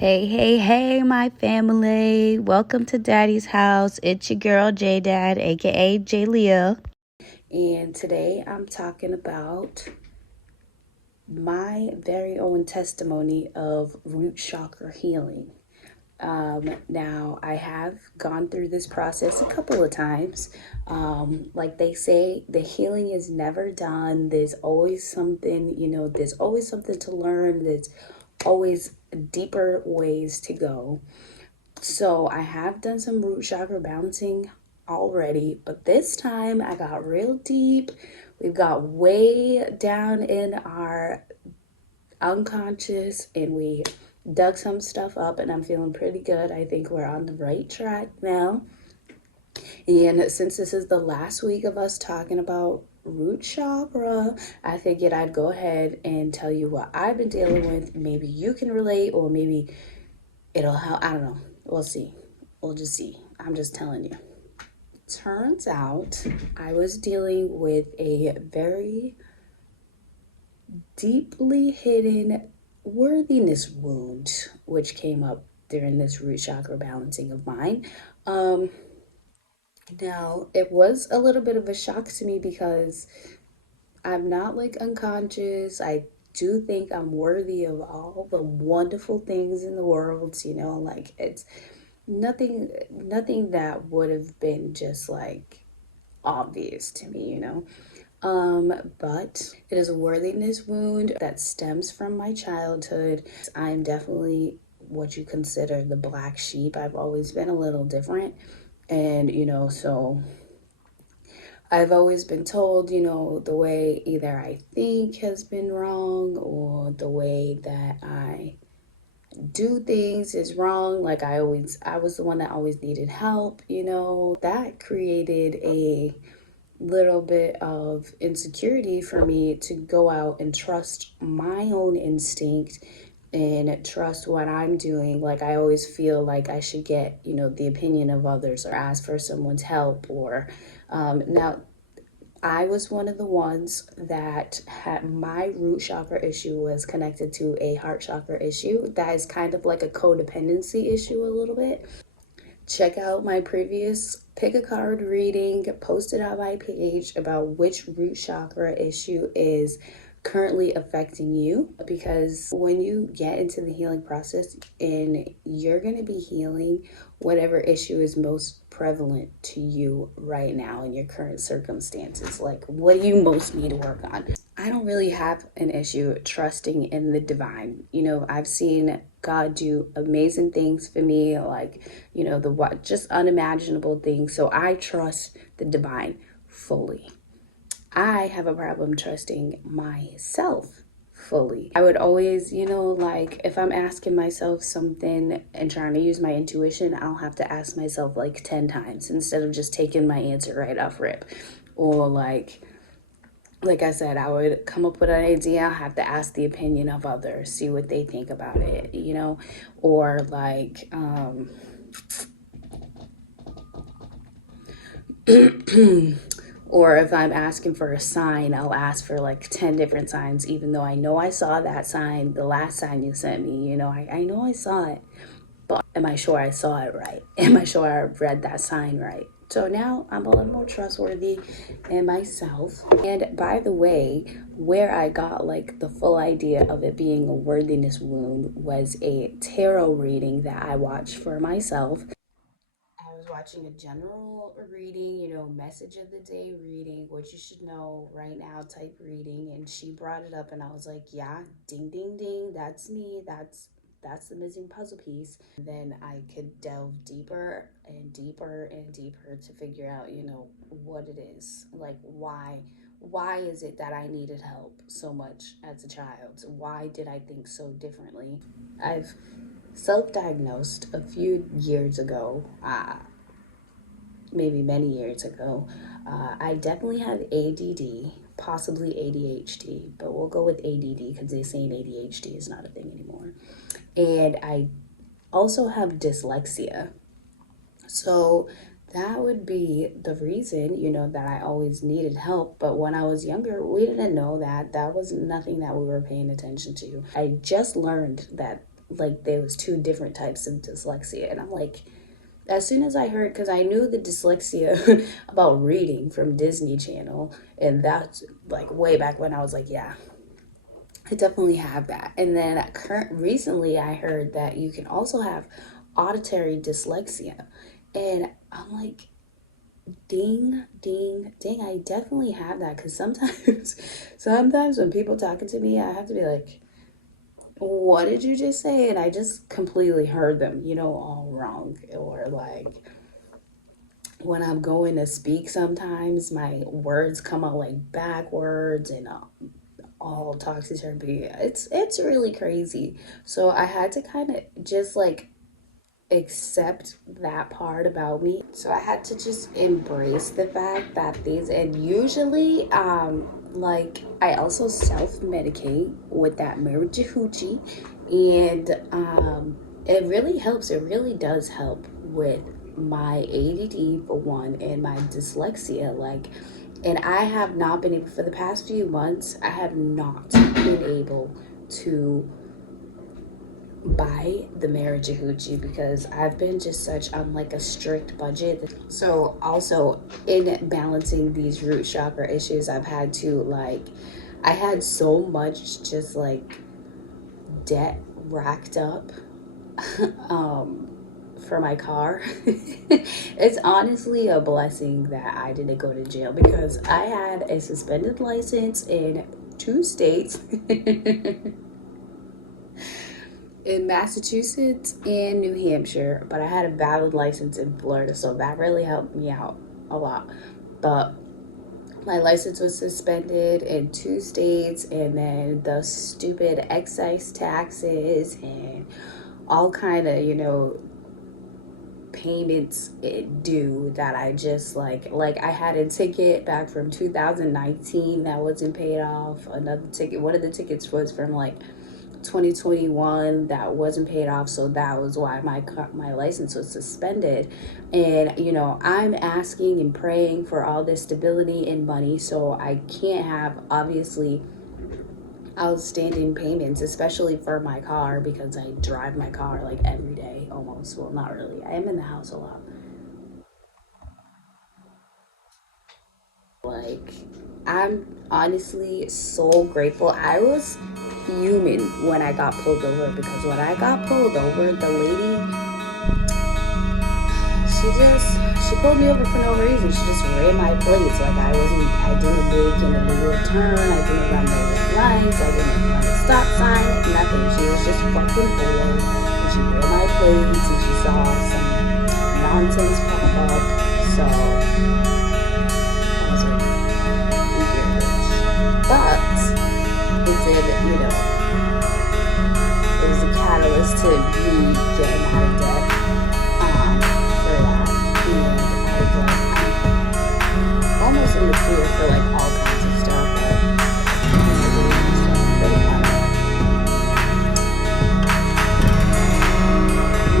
Hey, hey, hey, my family. Welcome to Daddy's House. It's your girl, J Dad, aka J Leah. And today I'm talking about my very own testimony of root chakra healing. Now, I have gone through this process a couple of times. Like they say, the healing is never done. There's always something, there's always something to learn. There's always deeper ways to go. So I have done some root chakra balancing already, but this time I got real deep. We've got way down in our unconscious and we dug some stuff up, and I'm feeling pretty good. I think we're on the right track now. And since this is the last week of us talking about root chakra, I figured I'd go ahead and tell you what I've been dealing with. Maybe you can relate, or maybe it'll help. I don't know. We'll see. We'll just see. I'm just telling you. Turns out I was dealing with a very deeply hidden worthiness wound, which came up during this root chakra balancing of mine. Now, it was a little bit of a shock to me because I'm not like unconscious. I do think I'm worthy of all the wonderful things in the world, like it's nothing that would have been just like obvious to me. But it is a worthiness wound that stems from my childhood. I'm definitely what you consider the black sheep. I've always been a little different. And, so I've always been told, the way either I think has been wrong or the way that I do things is wrong. Like I was the one that always needed help, that created a little bit of insecurity for me to go out and trust my own instinct and trust what I'm doing. Like I always feel like I should get, the opinion of others or ask for someone's help. Or now I was one of the ones that had my root chakra issue was connected to a heart chakra issue. That is kind of like a codependency issue a little bit. Check out my previous pick a card reading posted on my page about which root chakra issue is currently affecting you, because when you get into the healing process and you're going to be healing whatever issue is most prevalent to you right now in your current circumstances. Like, what do you most need to work on? I don't really have an issue trusting in the divine. I've seen God do amazing things for me, like, the just unimaginable things. So I trust the divine fully. I have a problem trusting myself fully. I would always, like if I'm asking myself something and trying to use my intuition, I'll have to ask myself like 10 times instead of just taking my answer right off rip. Or like I said, I would come up with an idea, I'll have to ask the opinion of others, see what they think about it, or like, or if I'm asking for a sign, I'll ask for like 10 different signs, even though I know I saw that sign, the last sign you sent me, I know I saw it, but am I sure I saw it right? Am I sure I read that sign right? So now I'm a little more trustworthy in myself. And by the way, where I got like the full idea of it being a worthiness wound was a tarot reading that I watched for myself. I was watching a general reading, message of the day reading, what you should know right now type reading, and she brought it up and I was like, yeah, ding ding ding, that's me, that's the missing puzzle piece. Then I could delve deeper and deeper and deeper to figure out, what it is. Like why is it that I needed help so much as a child? Why did I think so differently? I've self-diagnosed a few years ago, maybe many years ago. I definitely have ADD, possibly ADHD, but we'll go with ADD because they're saying ADHD is not a thing anymore. And I also have dyslexia. So that would be the reason, that I always needed help. But when I was younger, we didn't know that. That was nothing that we were paying attention to. I just learned that like there was two different types of dyslexia. And I'm like, as soon as I heard, because I knew the dyslexia about reading from Disney Channel, and that's like way back when, I was like, yeah, I definitely have that. And then recently I heard that you can also have auditory dyslexia. And I'm like, ding, ding, ding, I definitely have that. Because sometimes when people talking to me, I have to be like, what did you just say? And I just completely heard them, all wrong. Or like when I'm going to speak, sometimes my words come out like backwards and all topsy-turvy. It's really crazy. So I had to kind of just like accept that part about me. So I had to just embrace the fact that and usually like I also self-medicate with that Marijuana, and it really helps. It really does help with my ADD for one, and my dyslexia. Like, and I have not been able, for the past few months, I have not been able to buy the Marijuana because I've been just on like a strict budget. So also in balancing these root chakra issues, I've had to I had so much just like debt racked up for my car. It's honestly a blessing that I didn't go to jail, because I had a suspended license in 2 states. In Massachusetts and New Hampshire, but I had a valid license in Florida, so that really helped me out a lot. But my license was suspended in 2 states, and then the stupid excise taxes and all kind of payments due that I just like I had a ticket back from 2019 that wasn't paid off. Another ticket, one of the tickets was from 2021 that wasn't paid off, so that was why my license was suspended. And I'm asking and praying for all this stability and money, so I can't have obviously outstanding payments, especially for my car, because I drive my car like every day almost. Well, not really, I am in the house a lot. Like, I'm honestly so grateful. I was fuming when I got pulled over, because when I got pulled over, the lady, she pulled me over for no reason. She just ran my plates. Like, I didn't make an illegal turn, I didn't run the red lights, I didn't run the stop sign, nothing. She was just fucking bored, and she ran my plates, and she saw some nonsense pop up. So I was like, but it did, it was a catalyst to me getting out of debt for that. And out of debt, I'm almost in the clear for all kinds of stuff, but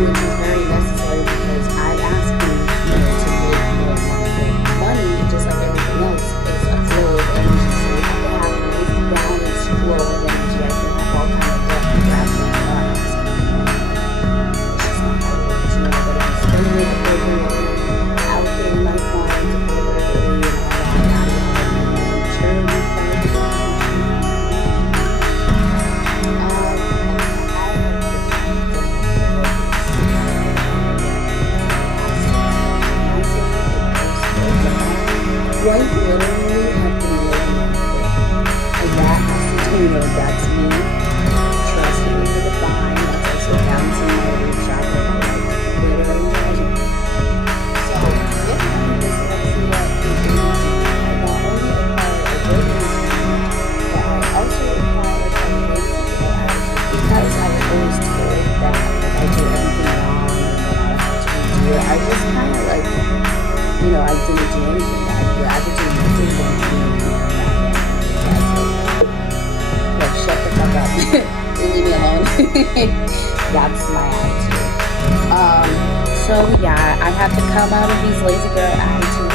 which is very necessary, because I'm asking, to make more money, just like everything else. It's a flow of energy, so you have to have a nice balanced flow of energy. I can have all kinds of debt and grab my arms. It's just not how it works, but I'm spending it appropriately, allocating my funds appropriately, and all that, charity funds. Quite literally have been living on it. And that has to do with, that's me trusting in the divine. That's also balancing my root chakra, literally living. So with my dyslexia and I not only acquired a ability, but I also acquired a lazy attitude, because I was always told that if I do anything wrong and then I have to redo it. I just kind of I didn't do anything. I could do nothing but shut the fuck up. Leave me alone. That's my attitude. So yeah, I have to come out of these lazy girl attitude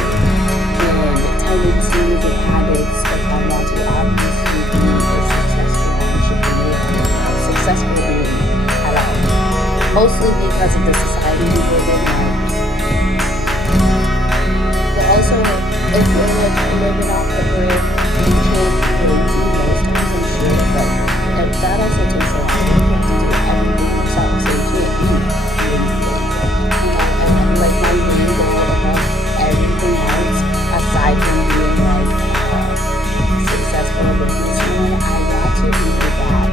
and tendencies and habits if I want to obviously be a successful entrepreneur, successful being at all. mostly because of the society we live in. But also, if you're like living off the grid, you can't really do most things, I'm sure. But that also takes a lot of work. You have to do everything yourself, so you can't be really lazy. And like my main goal above everything else, aside from being like successful businesswoman, I want to be that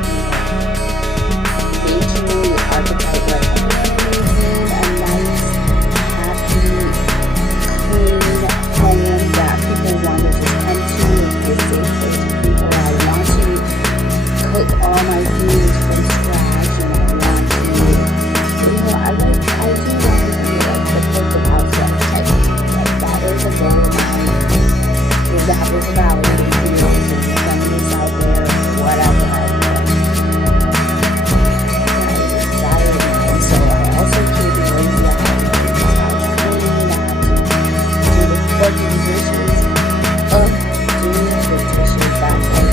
nature archetype, like amazing, a nice, happy, clean home that people want to just come to and be a safe place for people. I want to cook all my foods from scratch, and I want to, I do want to be like the perfect housewife type of thing. Like that is a goal of mine. That was a validation, just feminists out there, whatever. And so I also can't be lazy. I have to keep this house clean. I have to do the fucking dishes. Doing the dishes that way.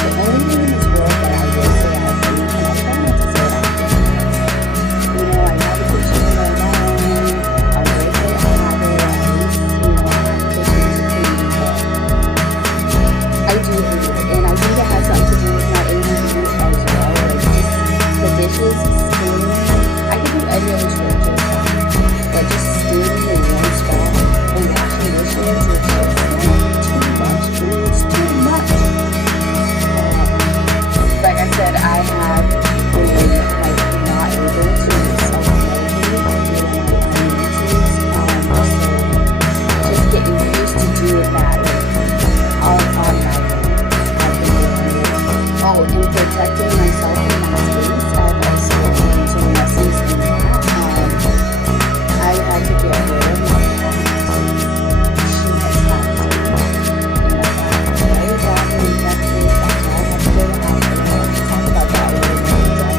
The only thing in this world that I will say I hate, and I try not to say it, I hate, I have a kitchen in my own. I'm grateful I have it. At least, I have kitchen to clean, but I do hate it. And I think it has something to do with my ADD as well. Like just the dishes, steaming. I can do any other chore just fine. But just steaming in one spot and washing dishes is just too much. It's too much. Like I said, I have been like not able to self-medicate so just getting used to doing that all on my own. I've been doing it. Oh, and protecting myself in my space. I've also learned some lessons in that. I had to get rid of my cat. She has attacked me in a very badly infected. That's why I had to go to the hospital. I'll talk about that a little more in depth in another video too.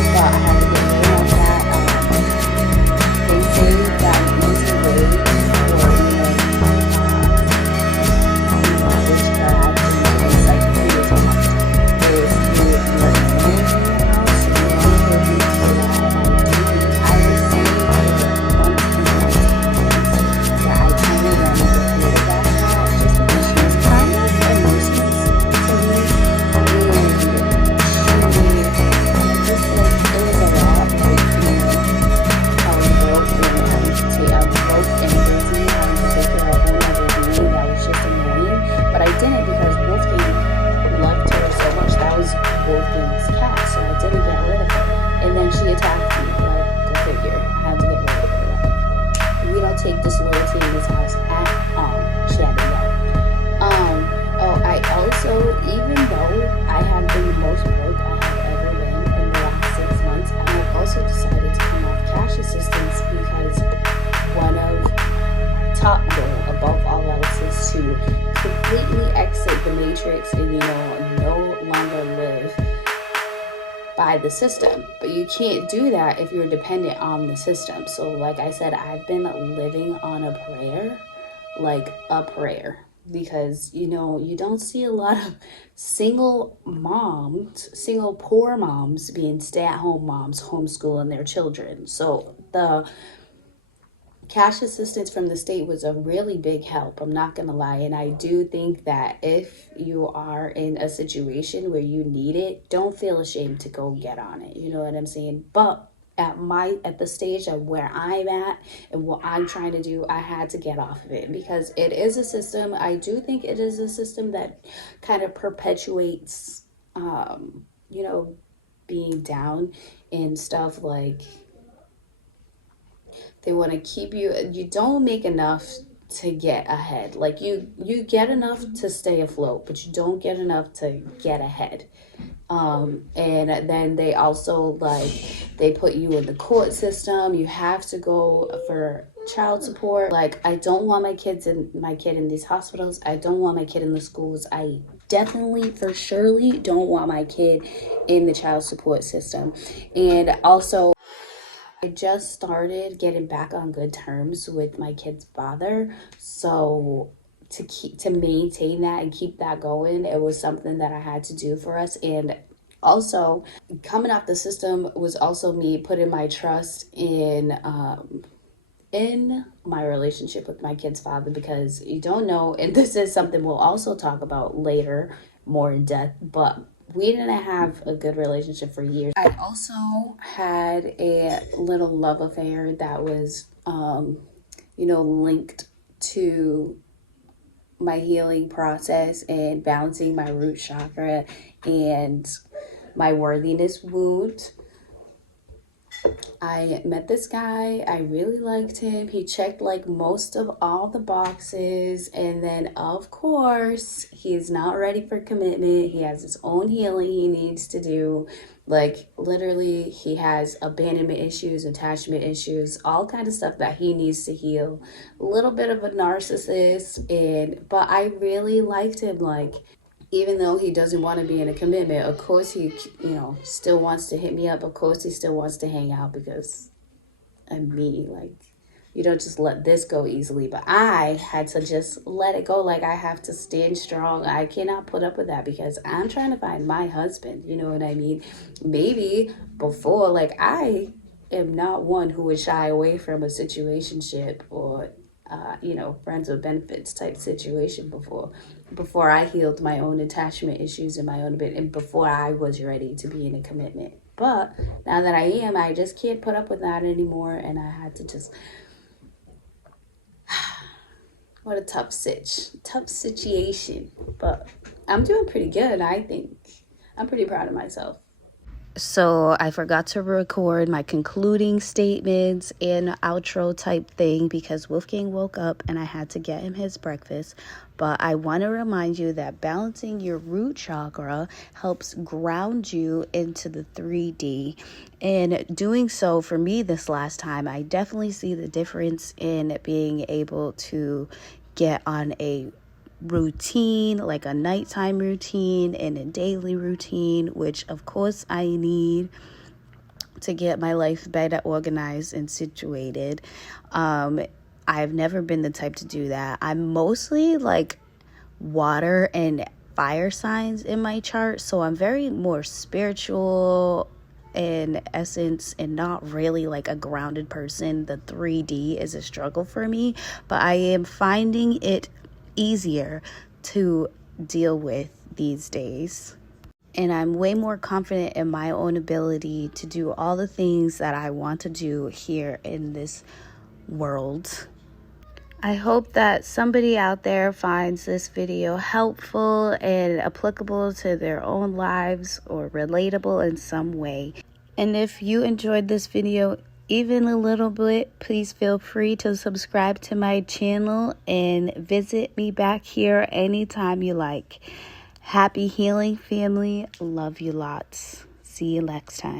But I had to get rid of that. They say that an easy way for witchcraft and psychiatry is through your energy in the house, and then you'll be for that. And I was saying once that I kind of want to get rid of that cat just because she was kind of a nuisance to me, and she just like it was a lot, like how I broke and having to take I broke and busy having to take care of one other being that was just annoying. But I didn't because Wolfgang loved her so much. That was Wolfgang's cat, so I didn't get rid of her. And then she attacked me. Like, go figure. I had to get rid of her. Like, we don't take disloyalty in this house at all. She had to go. I also, even though I have been the most broke I have ever been in the last 6 months, I have also decided to come off cash assistance because one of my top goal above all else is to completely exit the matrix and no longer live by the system. But you can't do that if you're dependent on the system. So like I said, I've been living on a prayer, because you don't see a lot of single poor moms being stay-at-home moms homeschooling their children. So the cash assistance from the state was a really big help, I'm not gonna lie. And I do think that if you are in a situation where you need it, don't feel ashamed to go get on it, you know what I'm saying? But at the stage of where I'm at and what I'm trying to do, I had to get off of it because it is a system. I do think it is a system that kind of perpetuates being down and stuff. Like, they want to keep you don't make enough to get ahead. Like you get enough to stay afloat, but you don't get enough to get ahead. And then they also they put you in the court system. You have to go for child support. Like, I don't want my kid in these hospitals. I don't want my kid in the schools. I definitely for surely don't want my kid in the child support system. And also, I just started getting back on good terms with my kid's father. So to maintain that and keep that going, it was something that I had to do for us. And also, coming off the system was also me putting my trust in my relationship with my kid's father, because you don't know, and this is something we'll also talk about later more in depth, but we didn't have a good relationship for years. I also had a little love affair that was linked to my healing process and balancing my root chakra and my worthiness wound. I met this guy. I really liked him. He checked like most of all the boxes. And then, of course, he is not ready for commitment. He has his own healing he needs to do. Like, literally, he has abandonment issues, attachment issues, all kind of stuff that he needs to heal. A little bit of a narcissist, but I really liked him. Like, even though he doesn't want to be in a commitment, of course he, still wants to hit me up. Of course he still wants to hang out, because I'm me. Like, you don't just let this go easily. But I had to just let it go. Like, I have to stand strong. I cannot put up with that, because I'm trying to find my husband. You know what I mean? Maybe before, like, I am not one who would shy away from a situationship or friends with benefits type situation before I healed my own attachment issues and my own bit, and before I was ready to be in a commitment. But now that I am, I just can't put up with that anymore, and I had to just what a tough situation. But I'm doing pretty good. I think I'm pretty proud of myself. So I forgot to record my concluding statements and outro type thing, because Wolfgang woke up and I had to get him his breakfast. But I want to remind you that balancing your root chakra helps ground you into the 3D. And doing so for me this last time, I definitely see the difference in being able to get on a routine, like a nighttime routine and a daily routine, which of course I need to get my life better organized and situated. I've never been the type to do that. I'm mostly like water and fire signs in my chart, so I'm very more spiritual in essence and not really like a grounded person. The 3D is a struggle for me, but I am finding it easier to deal with these days. And I'm way more confident in my own ability to do all the things that I want to do here in this world. I hope that somebody out there finds this video helpful and applicable to their own lives, or relatable in some way. And if you enjoyed this video even a little bit, please feel free to subscribe to my channel and visit me back here anytime you like. Happy healing, family. Love you lots. See you next time.